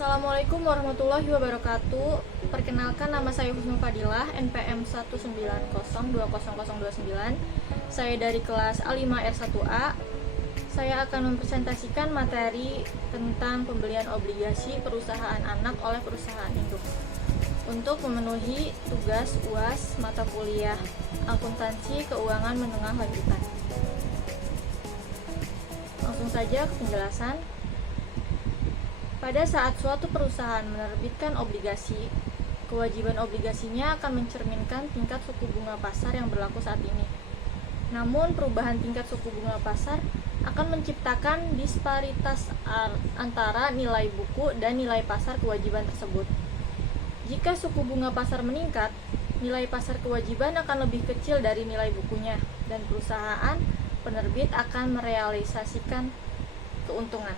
Assalamualaikum warahmatullahi wabarakatuh. Perkenalkan, nama saya Husnul Fadilah, NPM 190200029. Saya dari kelas A5R1A. Saya akan mempresentasikan materi tentang pembelian obligasi perusahaan anak oleh perusahaan induk untuk memenuhi tugas UAS mata kuliah Akuntansi Keuangan Menengah Lanjutan. Langsung saja ke penjelasan. Pada saat suatu perusahaan menerbitkan obligasi, kewajiban obligasinya akan mencerminkan tingkat suku bunga pasar yang berlaku saat ini. Namun, perubahan tingkat suku bunga pasar akan menciptakan disparitas antara nilai buku dan nilai pasar kewajiban tersebut. Jika suku bunga pasar meningkat, nilai pasar kewajiban akan lebih kecil dari nilai bukunya, dan perusahaan penerbit akan merealisasikan keuntungan.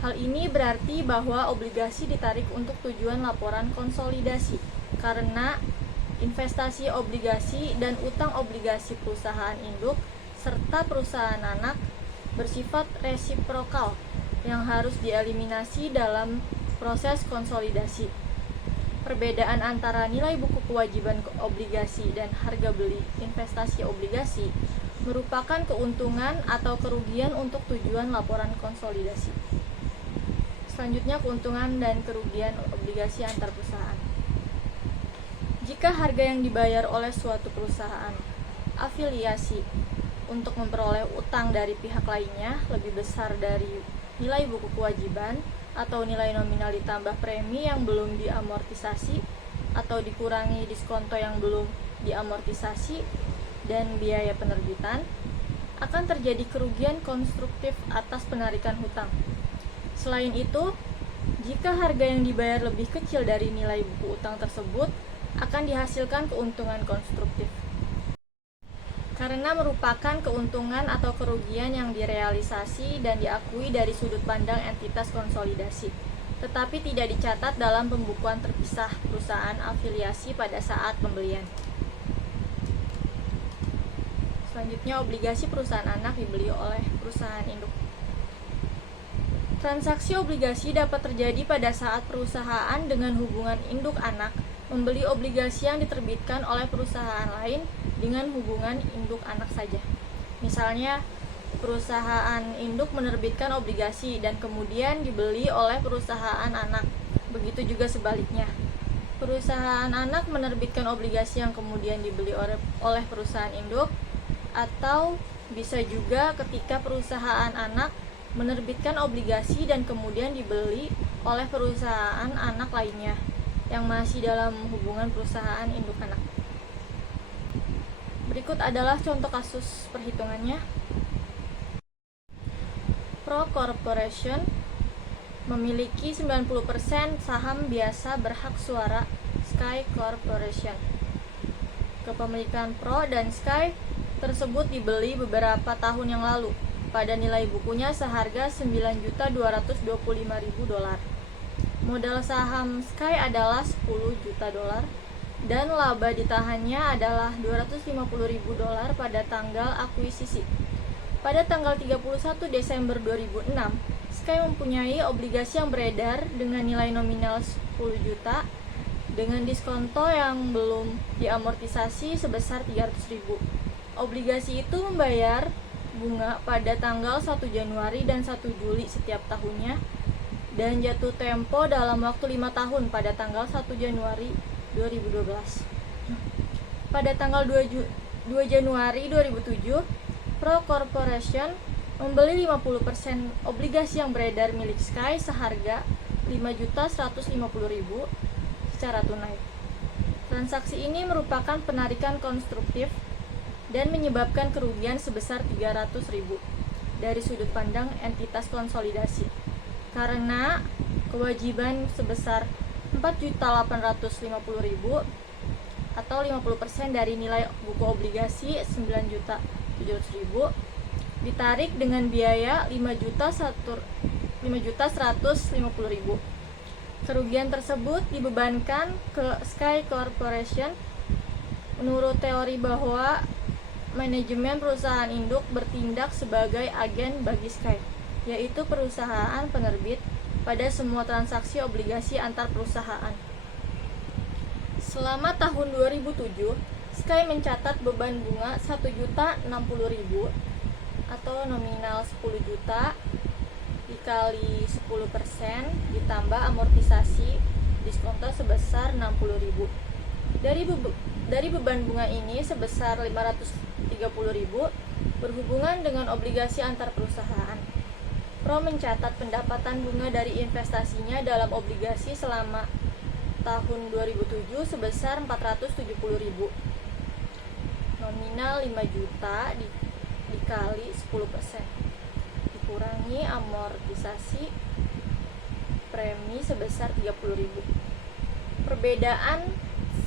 Hal ini berarti bahwa obligasi ditarik untuk tujuan laporan konsolidasi, karena investasi obligasi dan utang obligasi perusahaan induk serta perusahaan anak bersifat resiprokal yang harus dieliminasi dalam proses konsolidasi. Perbedaan antara nilai buku kewajiban obligasi dan harga beli investasi obligasi merupakan keuntungan atau kerugian untuk tujuan laporan konsolidasi. Selanjutnya, keuntungan dan kerugian obligasi antar perusahaan. Jika harga yang dibayar oleh suatu perusahaan afiliasi untuk memperoleh utang dari pihak lainnya lebih besar dari nilai buku kewajiban atau nilai nominal ditambah premi yang belum diamortisasi atau dikurangi diskonto yang belum diamortisasi dan biaya penerbitan, akan terjadi kerugian konstruktif atas penarikan hutang. Selain itu, jika harga yang dibayar lebih kecil dari nilai buku utang tersebut, akan dihasilkan keuntungan konstruktif. Karena merupakan keuntungan atau kerugian yang direalisasi dan diakui dari sudut pandang entitas konsolidasi, tetapi tidak dicatat dalam pembukuan terpisah perusahaan afiliasi pada saat pembelian. Selanjutnya, obligasi perusahaan anak dibeli oleh perusahaan induk. Transaksi obligasi dapat terjadi pada saat perusahaan dengan hubungan induk anak membeli obligasi yang diterbitkan oleh perusahaan lain dengan hubungan induk anak saja. Misalnya, perusahaan induk menerbitkan obligasi dan kemudian dibeli oleh perusahaan anak. Begitu juga sebaliknya. Perusahaan anak menerbitkan obligasi yang kemudian dibeli oleh perusahaan induk, atau bisa juga ketika perusahaan anak menerbitkan obligasi dan kemudian dibeli oleh perusahaan anak lainnya yang masih dalam hubungan perusahaan induk anak. Berikut adalah contoh kasus perhitungannya. Pro Corporation memiliki 90% saham biasa berhak suara Sky Corporation. Kepemilikan Pro dan Sky tersebut dibeli beberapa tahun yang lalu pada nilai bukunya seharga $9.225.000. Modal saham Sky adalah $10 juta dan laba ditahannya adalah $250.000 pada tanggal akuisisi. Pada tanggal 31 Desember 2006, Sky mempunyai obligasi yang beredar dengan nilai nominal 10 juta dengan diskonto yang belum diamortisasi sebesar 300.000. Obligasi itu membayar bunga pada tanggal 1 Januari dan 1 Juli setiap tahunnya dan jatuh tempo dalam waktu 5 tahun pada tanggal 1 Januari 2012. Pada tanggal 2 Januari 2007, Pro Corporation membeli 50% obligasi yang beredar milik Sky seharga $5.150.000 secara tunai. Transaksi ini merupakan penarikan konstruktif dan menyebabkan kerugian sebesar $300.000 dari sudut pandang entitas konsolidasi, karena kewajiban sebesar $4.850.000 atau 50% dari nilai buku obligasi $9.700.000 ditarik dengan biaya $5.150.000. Kerugian tersebut dibebankan ke Sky Corporation menurut teori bahwa manajemen perusahaan induk bertindak sebagai agen bagi Sky, yaitu perusahaan penerbit pada semua transaksi obligasi antar perusahaan. Selama tahun 2007, Sky mencatat beban bunga 1.060.000 atau nominal 10 juta dikali 10% ditambah amortisasi diskonto sebesar 60.000. Dari beban bunga ini sebesar 530.000 berhubungan dengan obligasi antar perusahaan. Pro mencatat pendapatan bunga dari investasinya dalam obligasi selama tahun 2007 sebesar 470.000. Nominal 5 juta dikali 10%. Dikurangi amortisasi premi sebesar 30.000. Perbedaan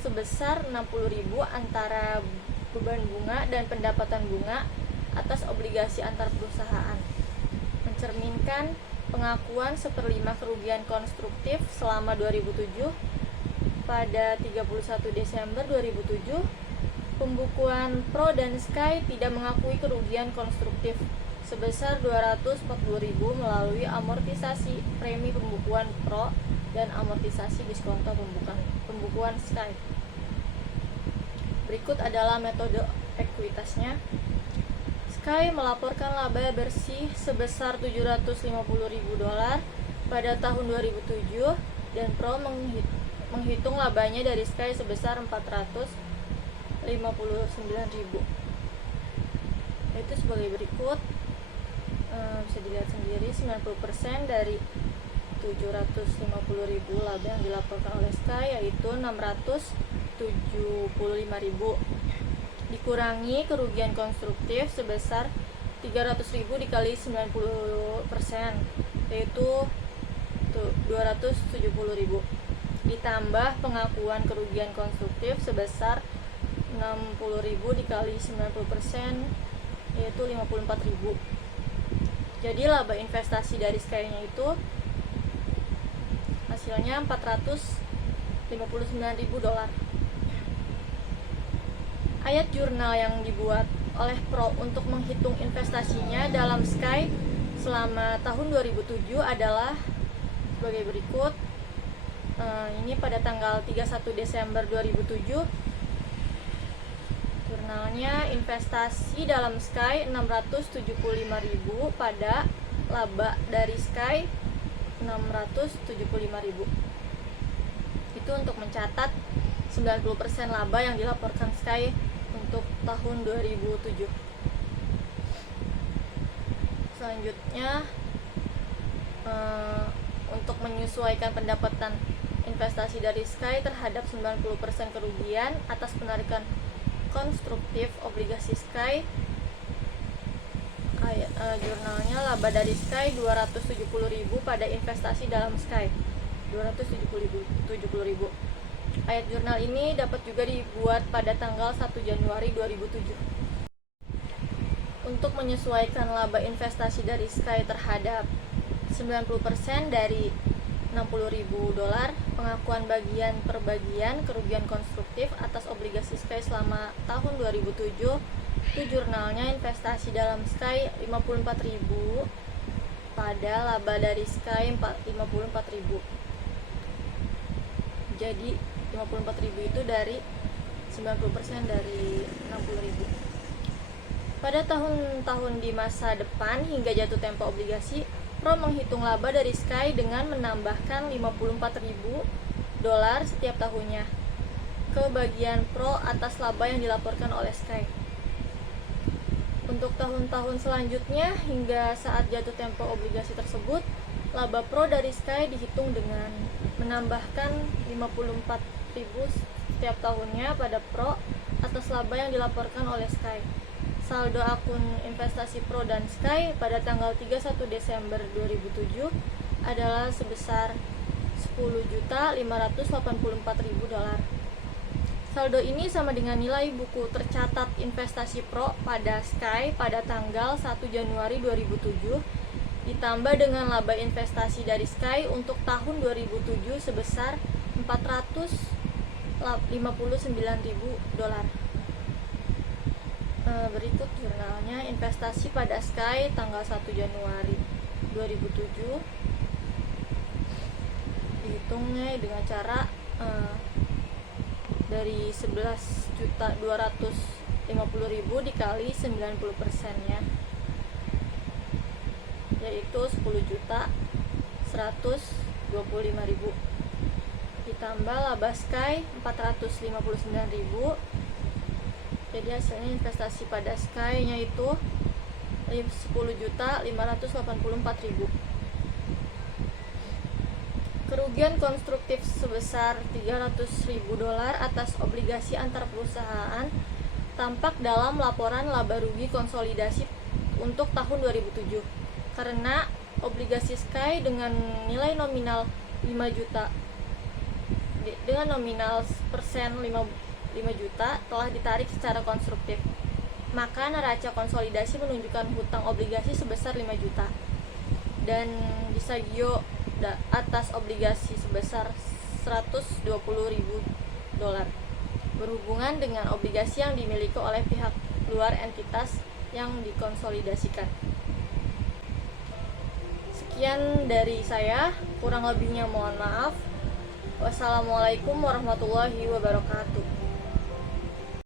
sebesar 60.000 antara beban bunga dan pendapatan bunga atas obligasi antar perusahaan mencerminkan pengakuan 1/5 kerugian konstruktif selama 2007. Pada 31 Desember 2007, pembukuan Pro dan Sky tidak mengakui kerugian konstruktif sebesar 240.000 melalui amortisasi premi pembukuan Pro dan amortisasi diskonto pembukuan Sky. Berikut adalah metode ekuitasnya. Sky melaporkan laba bersih sebesar $750.000 pada tahun 2007 dan Pro menghitung labanya dari Sky sebesar 459.000. Itu sebagai berikut. Bisa dilihat sendiri, 90% dari 750.000 laba yang dilaporkan oleh Sky yaitu 675.000 dikurangi kerugian konstruktif sebesar 300.000 dikali 90% yaitu 270.000 ditambah pengakuan kerugian konstruktif sebesar 60.000 dikali 90% yaitu 54.000. Jadi laba investasi dari Sky-nya itu hasilnya $459.000. Ayat jurnal yang dibuat oleh Pro untuk menghitung investasinya dalam Sky selama tahun 2007 adalah sebagai berikut. Ini pada tanggal 31 Desember 2007. Jurnalnya investasi dalam Sky 675.000 pada laba dari Sky 675.000. Itu untuk mencatat 90% laba yang dilaporkan Sky untuk tahun 2007. Selanjutnya untuk menyesuaikan pendapatan investasi dari Sky terhadap 90% kerugian atas penarikan konstruktif obligasi Sky. Jurnalnya laba dari Sky 270.000 pada investasi dalam Sky 270.000. Ayat jurnal ini dapat juga dibuat pada tanggal 1 Januari 2007. Untuk menyesuaikan laba investasi dari Sky terhadap 90% dari $60.000, pengakuan bagian per bagian kerugian konstruktif atas obligasi Sky selama tahun 2007. Itu jurnalnya investasi dalam Sky 54.000 pada laba dari Sky 54.000. Jadi 54.000 itu dari 90% dari 60.000. Pada tahun-tahun di masa depan hingga jatuh tempo obligasi, Pro menghitung laba dari Sky dengan menambahkan $54.000 setiap tahunnya ke bagian Pro atas laba yang dilaporkan oleh Sky. Untuk tahun-tahun selanjutnya hingga saat jatuh tempo obligasi tersebut, laba Pro dari Sky dihitung dengan menambahkan $54.000 setiap tahunnya pada Pro atas laba yang dilaporkan oleh Sky. Saldo akun investasi Pro dan Sky pada tanggal 31 Desember 2007 adalah sebesar $10.584.000. Saldo ini sama dengan nilai buku tercatat investasi Pro pada Sky pada tanggal 1 Januari 2007 ditambah dengan laba investasi dari Sky untuk tahun 2007 sebesar $459.000. Berikut jurnalnya investasi pada Sky tanggal 1 Januari 2007. menghitungnya dengan cara dari 11.250.000 dikali 90%-nya, yaitu 10.125.000, ditambah laba Sky 459.000. Jadi hasilnya investasi pada Sky-nya itu 10.584.000. Kerugian konstruktif sebesar $300.000 atas obligasi antar perusahaan tampak dalam laporan laba rugi konsolidasi untuk tahun 2007 karena obligasi Sky dengan nilai nominal 5 juta dengan nominal persen 5 juta telah ditarik secara konstruktif. Maka neraca konsolidasi menunjukkan hutang obligasi sebesar 5 juta dan disagio atas obligasi sebesar $120.000 berhubungan dengan obligasi yang dimiliki oleh pihak luar entitas yang dikonsolidasikan. Sekian dari saya, kurang lebihnya mohon maaf. Wassalamualaikum warahmatullahi wabarakatuh.